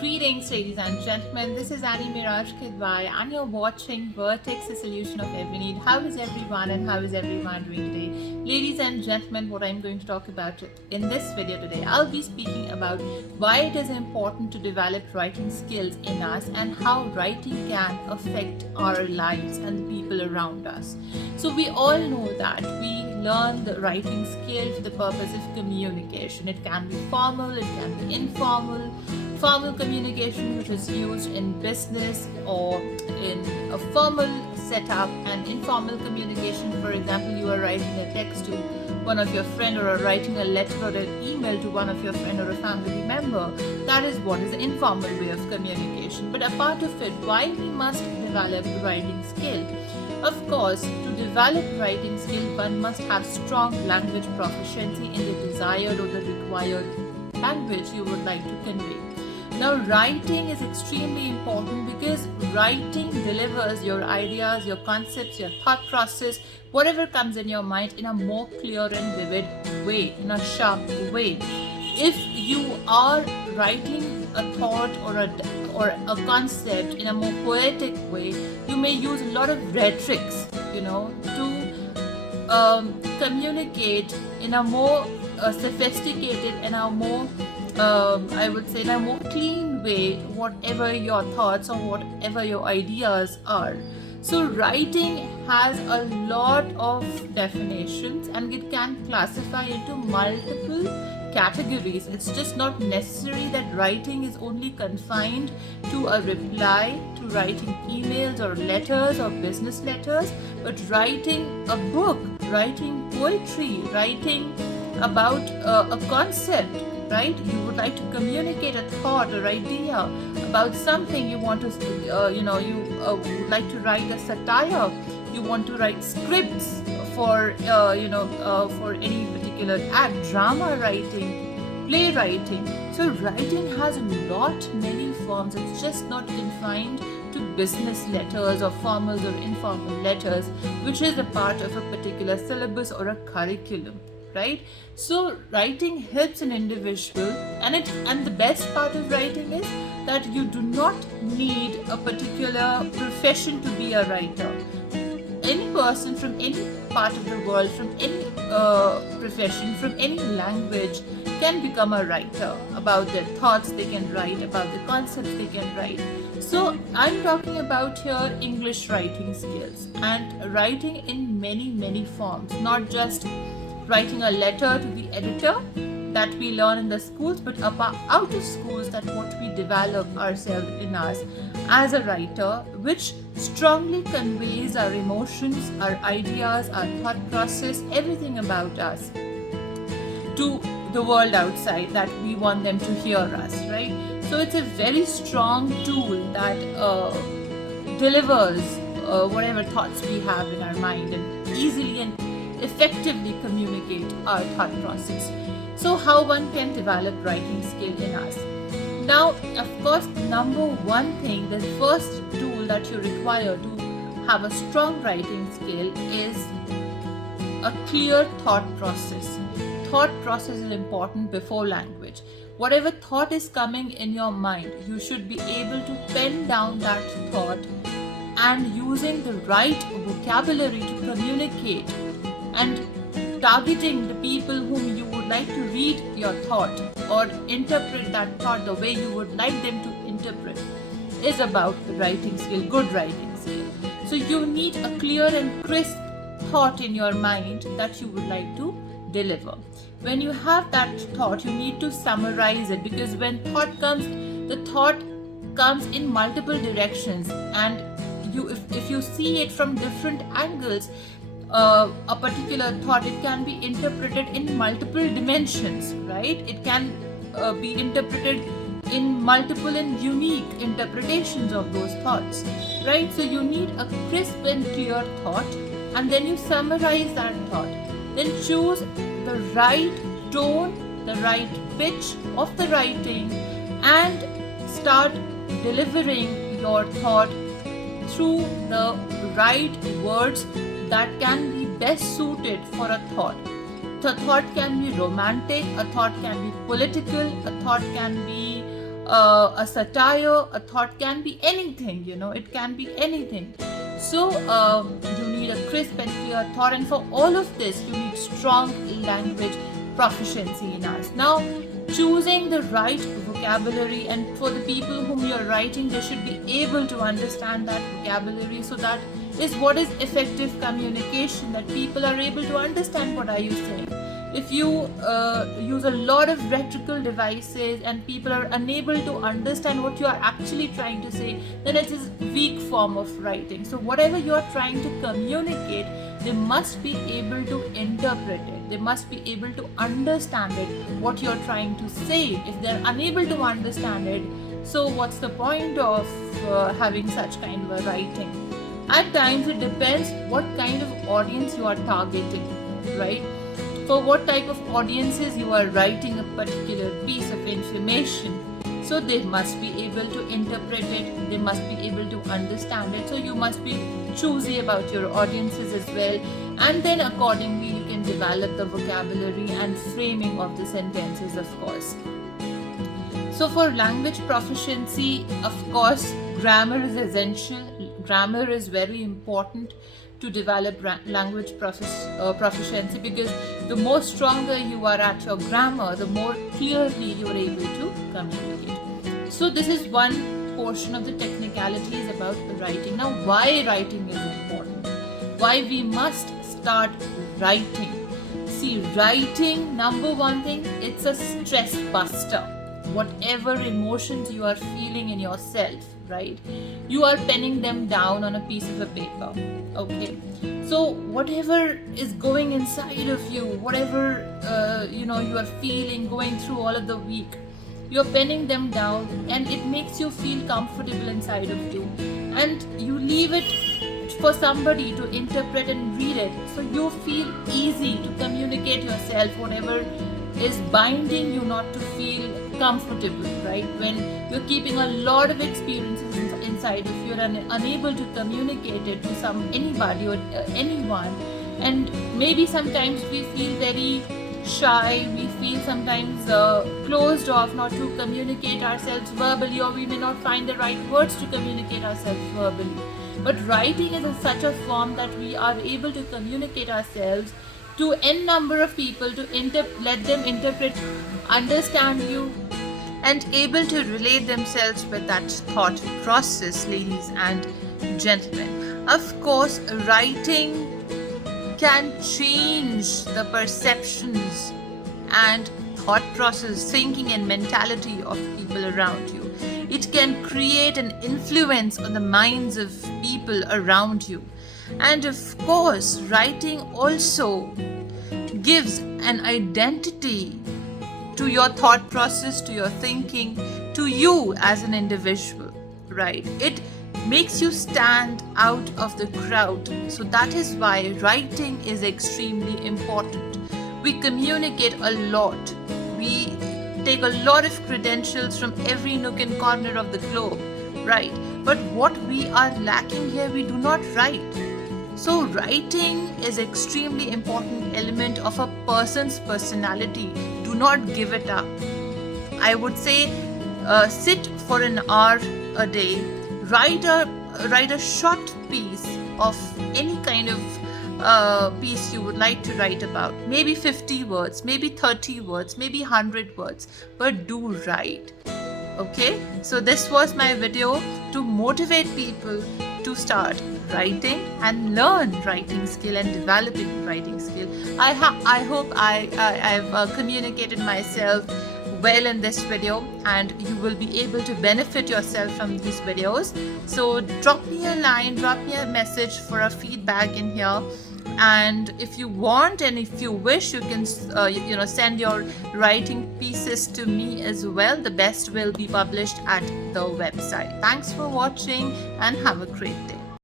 Greetings, ladies and gentlemen. This is Meraj Kidwai, and you're watching Vertex, the solution of every need. How is everyone, and how is everyone doing today? Ladies and gentlemen, what I'm going to talk about in this video today, I'll be speaking about why it is important to develop writing skills in us and how writing can affect our lives and the people around us. So we all know that we learn the writing skill for the purpose of communication. It can be formal, it can be informal. Formal communication, which is used in business or in a formal setup, and informal communication, for example, you are writing a text to one of your friend, or are writing a letter or an email to one of your friend or a family member. That is what is the informal way of communication. But apart of it, why we must develop writing skill? Of course, to develop writing skill, one must have strong language proficiency in the desired or the required language you would like to convey. Now, writing is extremely important because writing delivers your ideas, your concepts, your thought process, whatever comes in your mind in a more clear and vivid way, in a sharp way. If you are writing a thought or a concept in a more poetic way, you may use a lot of rhetorics, to communicate in a more sophisticated and a more I would say in a more clean way, whatever your thoughts or whatever your ideas are. So writing has a lot of definitions and it can classify into multiple categories. It's just not necessary that writing is only confined to a reply, to writing emails or letters or business letters, but writing a book, writing poetry, writing about a concept, right? You would like to communicate a thought or idea about something. You want to, would like to write a satire. You want to write scripts for, for any particular act, drama writing, playwriting. So writing has many forms. It's just not confined to business letters or formal or informal letters, which is a part of a particular syllabus or a curriculum. Right? So writing helps an individual, and the best part of writing is that you do not need a particular profession to be a writer. Any person from any part of the world, from any profession, from any language can become a writer. About their thoughts they can write, about the concepts they can write. So I'm talking about here English writing skills, and writing in many forms, not just writing a letter to the editor that we learn in the schools, but out of schools, that what we develop ourselves in us as a writer, which strongly conveys our emotions, our ideas, our thought process, everything about us to the world outside that we want them to hear us, right? So it's a very strong tool that delivers whatever thoughts we have in our mind and easily and effectively communicate our thought process. So how one can develop writing skill in us? Now, of course, number one thing, the first tool that you require to have a strong writing skill is a clear thought process. Thought process is important before language. Whatever thought is coming in your mind, you should be able to pen down that thought, and using the right vocabulary to communicate and targeting the people whom you would like to read your thought or interpret that thought the way you would like them to interpret is about writing skill, good writing skill. So you need a clear and crisp thought in your mind that you would like to deliver. When you have that thought, you need to summarize it, because when thought comes, the thought comes in multiple directions, and if you see it from different angles, a particular thought, it can be interpreted in multiple dimensions, right? It can be interpreted in multiple and unique interpretations of those thoughts, right? So you need a crisp and clear thought, and then you summarize that thought. Then choose the right tone, the right pitch of the writing, and start delivering your thought through the right words that can be best suited for a thought. The thought can be romantic, a thought can be political, a thought can be a satire, a thought can be anything, it can be anything. So you need a crisp and clear thought, and for all of this you need strong language proficiency in us. Now, choosing the right vocabulary, and for the people whom you're writing, they should be able to understand that vocabulary. So that is what is effective communication, that people are able to understand what are you saying. If you use a lot of rhetorical devices and people are unable to understand what you are actually trying to say, then it is weak form of writing. So whatever you are trying to communicate, they must be able to interpret it. They must be able to understand it, what you are trying to say. If they are unable to understand it, so what's the point of having such kind of a writing? At times it depends what kind of audience you are targeting, right? For what type of audiences you are writing a particular piece of information. So they must be able to interpret it, they must be able to understand it. So you must be choosy about your audiences as well, and then accordingly you can develop the vocabulary and framing of the sentences, of course. So for language proficiency, of course, grammar is essential. Grammar is very important to develop language proficiency, because the more stronger you are at your grammar, the more clearly you are able to communicate. So this is one portion of the technicalities about writing. Now, why writing is important? Why we must start writing? See, writing, number one thing, it's a stress buster. Whatever emotions you are feeling in yourself, right, you are penning them down on a piece of a paper. Okay, so whatever is going inside of you, whatever you are feeling, going through all of the week, you're penning them down, and it makes you feel comfortable inside of you, and you leave it for somebody to interpret and read it, so you feel easy to communicate yourself, whatever is binding you not to feel comfortable, right? When you're keeping a lot of experiences inside of you and unable to communicate it to anybody or anyone, and maybe sometimes we feel very shy, we feel sometimes closed off not to communicate ourselves verbally, or we may not find the right words to communicate ourselves verbally. But writing is such a form that we are able to communicate ourselves to n number of people, to let them interpret, understand you, and able to relate themselves with that thought process, ladies and gentlemen. Of course, writing can change the perceptions and thought process, thinking and mentality of people around you. It can create an influence on the minds of people around you. And of course, writing also gives an identity to your thought process, to your thinking, to you as an individual, right? It makes you stand out of the crowd. So that is why writing is extremely important. We communicate a lot. We take a lot of credentials from every nook and corner of the globe, right? But what we are lacking here, we do not write. So writing is extremely important element of a person's personality. Do not give it up. I would say sit for an hour a day, write a short piece of any kind of piece you would like to write about. Maybe 50 words, maybe 30 words, maybe 100 words, but do write. Okay, so this was my video to motivate people to start writing and learn writing skill and developing writing skill. I hope I've communicated myself well in this video, and you will be able to benefit yourself from these videos. So drop me a line, drop me a message for a feedback in here. And if you want and if you wish, you can send your writing pieces to me as well. The best will be published at the website. Thanks for watching and have a great day.